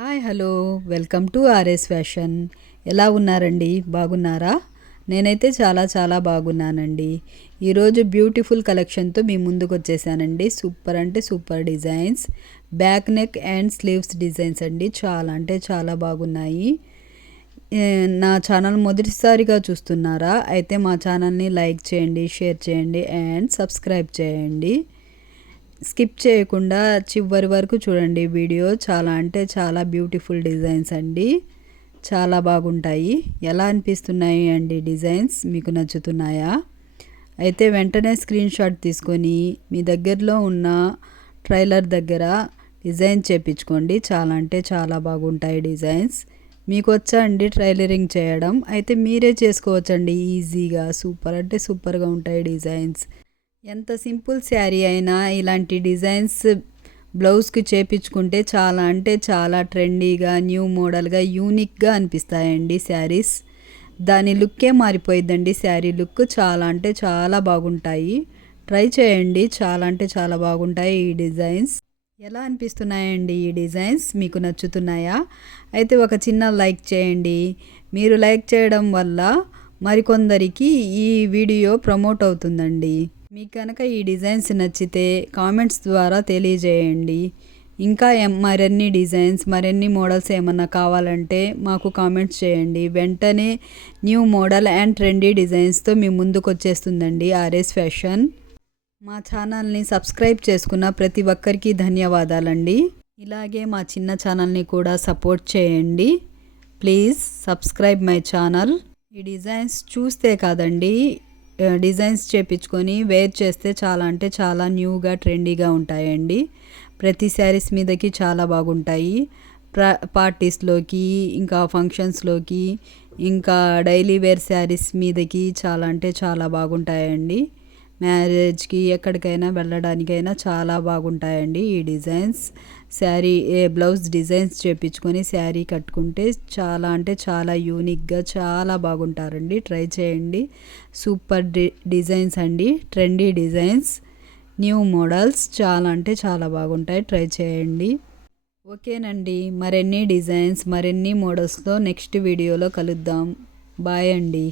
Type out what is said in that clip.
Hi hello welcome to RS fashion. ఎలా ఉన్నారండి? బాగున్నారా? నేనైతే చాలా బాగున్నానండి. ఈరోజు బ్యూటిఫుల్ కలెక్షన్తో మీ ముందుకు వచ్చేసానండి. సూపర్ అంటే super designs, back neck and sleeves designs అండి. చాలా అంటే చాలా బాగున్నాయి. నా ఛానల్ మొదటిసారిగా చూస్తున్నారా? అయితే మా ఛానల్ని లైక్ చేయండి, షేర్ చేయండి అండ్ సబ్స్క్రైబ్ చేయండి. స్కిప్ చేయకుండా చివరి వరకు చూడండి. వీడియో చాలా అంటే చాలా బ్యూటిఫుల్ డిజైన్స్ అండి. చాలా బాగుంటాయి. ఎలా అనిపిస్తున్నాయి అండి డిజైన్స్? మీకు నచ్చుతున్నాయా? అయితే వెంటనే స్క్రీన్ షాట్ తీసుకొని మీ దగ్గరలో ఉన్న ట్రైలర్ దగ్గర డిజైన్ చేపించుకోండి. చాలా అంటే చాలా బాగుంటాయి డిజైన్స్. మీకు వచ్చా అండి ట్రైలరింగ్ చేయడం? అయితే మీరే చేసుకోవచ్చండి ఈజీగా. సూపర్ అంటే సూపర్గా ఉంటాయి డిజైన్స్. ఎంత సింపుల్ శారీ అయినా ఇలాంటి డిజైన్స్ బ్లౌజ్కి చేపించుకుంటే చాలా అంటే చాలా ట్రెండీగా, న్యూ మోడల్గా, యూనిక్గా అనిపిస్తాయండి శారీస్. దాని లుక్కే మారిపోయిద్దండి. శారీ లుక్ చాలా అంటే చాలా బాగుంటాయి. ట్రై చేయండి. చాలా అంటే చాలా బాగుంటాయి ఈ డిజైన్స్. ఎలా అనిపిస్తున్నాయండి ఈ డిజైన్స్? మీకు నచ్చుతున్నాయా? అయితే ఒక చిన్న లైక్ చేయండి. మీరు లైక్ చేయడం వల్ల మరికొందరికి ఈ వీడియో ప్రమోట్ అవుతుందండి. మీకు కనుక ఈ డిజైన్స్ నచ్చితే కామెంట్స్ ద్వారా తెలియజేయండి. ఇంకా మరిన్ని డిజైన్స్, మరిన్ని మోడల్స్ ఏమన్నా కావాలంటే మాకు కామెంట్స్ చేయండి. వెంటనే న్యూ మోడల్ అండ్ ట్రెండీ డిజైన్స్తో మీ ముందుకు వచ్చేస్తుందండి ఆర్ఎస్ ఫ్యాషన్. మా ఛానల్ని సబ్స్క్రైబ్ చేసుకున్న ప్రతి ఒక్కరికి ధన్యవాదాలండి. ఇలాగే మా చిన్న ఛానల్ని కూడా సపోర్ట్ చేయండి. Please subscribe my channel. ఈ డిజైన్స్ చూస్తే కాదండి, డిజైన్స్ చేపించుకొని వేర్ చేస్తే చాలా అంటే చాలా న్యూగా ట్రెండీగా ఉంటాయండి. ప్రతి శారీస్ మీదకి చాలా బాగుంటాయి. పార్టీస్లోకి, ఇంకా ఫంక్షన్స్లోకి, ఇంకా డైలీ వేర్ శారీస్ మీదకి చాలా అంటే చాలా బాగుంటాయండి. మ్యారేజ్కి ఎక్కడికైనా వెళ్ళడానికైనా చాలా బాగుంటాయండి ఈ డిజైన్స్. శారీ బ్లౌజ్ డిజైన్స్ చేపించుకొని శారీ కట్టుకుంటే చాలా అంటే చాలా యూనిక్గా చాలా బాగుంటారండి. ట్రై చేయండి. సూపర్ డిజైన్స్ అండి. ట్రెండీ డిజైన్స్, న్యూ మోడల్స్ చాలా అంటే చాలా బాగుంటాయి. ట్రై చేయండి. ఓకేనండి. మరిన్ని డిజైన్స్, మరిన్ని మోడల్స్తో నెక్స్ట్ వీడియోలో కలుద్దాం. బాయ్ అండి.